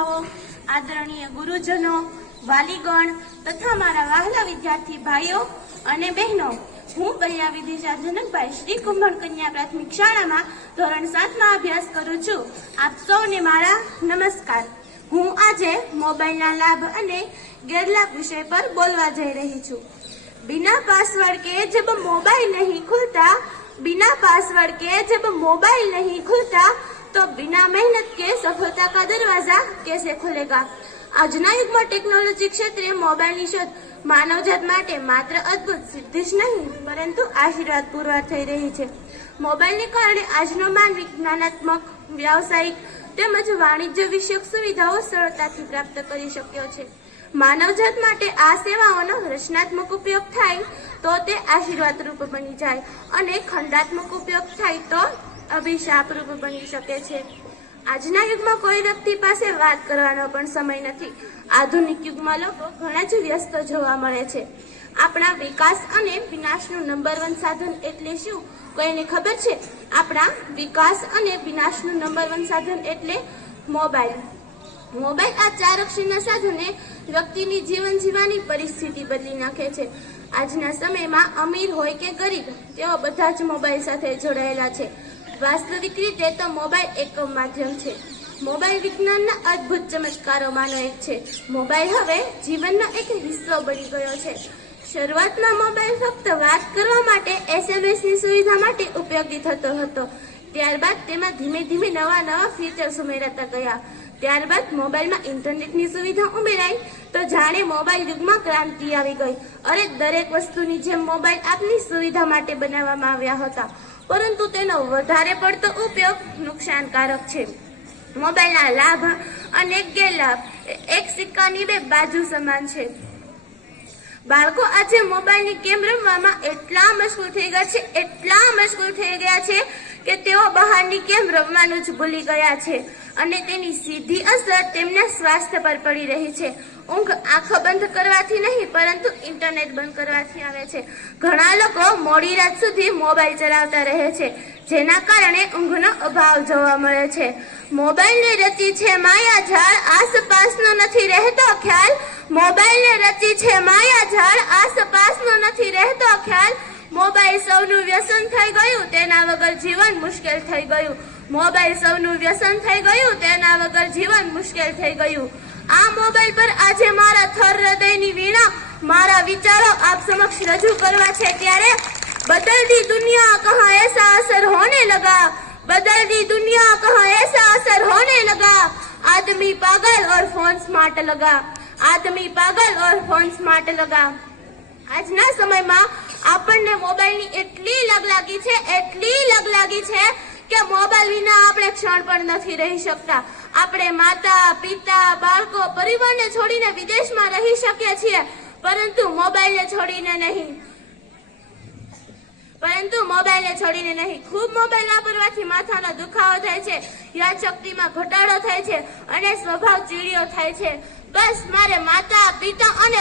મહાનુભાવો, આદરણીય ગુરુજનો, વાલીગણ તથા મારા વહાલા વિદ્યાર્થી ભાઈઓ અને બહેનો, હું કન્યા વિદિશા જનકભાઈ શ્રી કુંભણ કન્યા પ્રાથમિક શાળામાં ધોરણ 7માં અભ્યાસ કરું છું. આપ સૌને મારા નમસ્કાર. હું આજે મોબાઈલના લાભ અને ગેરલાભ વિષય પર બોલવા જઈ રહી છું. बिना पासवर्ड के जब मोबाइल नहीं खुलता, बिना पासवर्ड के जब मोबाइल नहीं खुलता तो बिना मेहनत के सफलता का दरवाजा कैसे खुलेगा. આજના યુગમાં ટેકનોલોજી ક્ષેત્રે મોબાઈલની શોધ માનવજાત માટે માત્ર અદ્ભુત સિદ્ધિ જ નહીં પરંતુ આશીર્વાદ પુરવાર થઈ રહી છે. મોબાઈલને કારણે આજનો માનવી જ્ઞાનાત્મક, વ્યાવસાયિક તેમજ વાણિજ્ય વિષયક સુવિધાઓ સરળતાથી પ્રાપ્ત કરી શક્યો છે. માનવજાત માટે આ સેવાઓનો રચનાત્મક ઉપયોગ થાય તો તે આશીર્વાદરૂપ બની જાય અને ખંડાત્મક ઉપયોગ થાય તો અભિશાપરૂપ બની શકે છે. આજના યુગમાં કોઈ વ્યક્તિ પાસે વાત કરવાનો પણ સમય નથી. આધુનિક યુગમાં લોકો ઘણા જ વ્યસ્ત જોવા મળે છે. આપણા વિકાસ અને વિનાશનું નંબર 1 સાધન એટલે શું, કોઈને ખબર છે? આપણા વિકાસ અને વિનાશનું નંબર 1 સાધન એટલે મોબાઈલ. મોબાઈલ આ 4 અક્ષરના સાધને વ્યક્તિની જીવન જીવવાની પરિસ્થિતિ બદલી નાખે છે. આજના સમયમાં અમીર હોય કે ગરીબ, તેઓ બધા જ મોબાઈલ સાથે જોડાયેલા છે. વાસ્તવિક રીતે તો મોબાઈલ એક માધ્યમ છે. મોબાઈલ વિજ્ઞાનના અદ્ભુત ચમત્કારોમાંનો એક છે. મોબાઈલ હવે જીવનનો એક હિસ્સો બની ગયો છે. શરૂઆતમાં મોબાઈલ ફક્ત વાત કરવા માટે SMS ની સુવિધા માટે ઉપયોગી થતો હતો. ત્યારબાદ તેમાં ધીમે ધીમે નવા ફીચર્સ ઉમેરાતા ગયા. ત્યારબાદ મોબાઈલમાં ઇન્ટરનેટની સુવિધા ઉમેરાઈ તો જાણે મોબાઈલ યુગમાં ક્રાંતિ આવી ગઈ. અરે દરેક વસ્તુની જેમ મોબાઈલ આપની સુવિધા માટે બનાવવામાં આવ્યા હતા, પરંતુ તેનો વધારે પડતો ઉપયોગ નુકસાનકારક છે. મોબાઈલના લાભ અને ગેરલાભ એક સિક્કાની 2 બાજુ સમાન છે. બાળકો આજે મોબાઈલની ગેમ રમવામાં એટલા મશગુલ થઈ ગયા છે કે તેઓ બહારની ગેમ રમવાનું જ ભૂલી ગયા છે અને તેની સીધી અસર તેમના સ્વાસ્થ્ય પર પડી રહી છે. ઊંઘ આંખો બંધ કરવાથી નહીં પરંતુ ઇન્ટરનેટ બંધ કરવાથી આવે છે. ઘણા લોકો મોડી રાત સુધી મોબાઈલ ચલાવતા રહે છે, જેના કારણે ઊંઘનો અભાવ જોવા મળે છે. મોબાઈલને રચી છે માયાજાળ, આસપાસનો નથી રહેતો ખ્યાલ. મોબાઈલને રચી છે માયાજાળ, આસપાસનો નથી રહેતો ખ્યાલ. મોબાઈલ સૌનું વ્યસન થઈ ગયું, તેના વગર જીવન મુશ્કેલ થઈ ગયું. મોબાઈલ સૌનું વ્યસન થઈ ગયું, તેના વગર જીવન મુશ્કેલ થઈ ગયું. આ મોબાઈલ પર આજે મારા થર હૃદયની વીણા, મારા વિચારો આપ સમક્ષ રજૂ કરવા છે. ત્યારે બદલતી દુનિયા કહા એસા અસર હોને લગા, बदलती दुनिया कहाँ ऐसा असर होने लगा. आदमी पागल और फोन स्मार्ट लगा, आदमी पागल और फोन स्मार्ट लगा. આજના સમયમાં આપણને મોબાઈલની એટલી લગ લાગી છે કે મોબાઈલ વિના આપણે ક્ષણ પણ નથી રહી શકતા. આપણે માતા, પિતા, બાળકો, પરિવારને છોડીને વિદેશમાં રહી શકીએ છીએ, પરંતુ મોબાઈલને છોડીને નહીં. ખૂબ મોબાઈલ વાપરવાથી માથાનો દુખાવો થાય છે, યાદશક્તિમાં ઘટાડો થાય છે અને સ્વભાવ ચીડિયો થાય છે. બસ મારે માતા, પિતા અને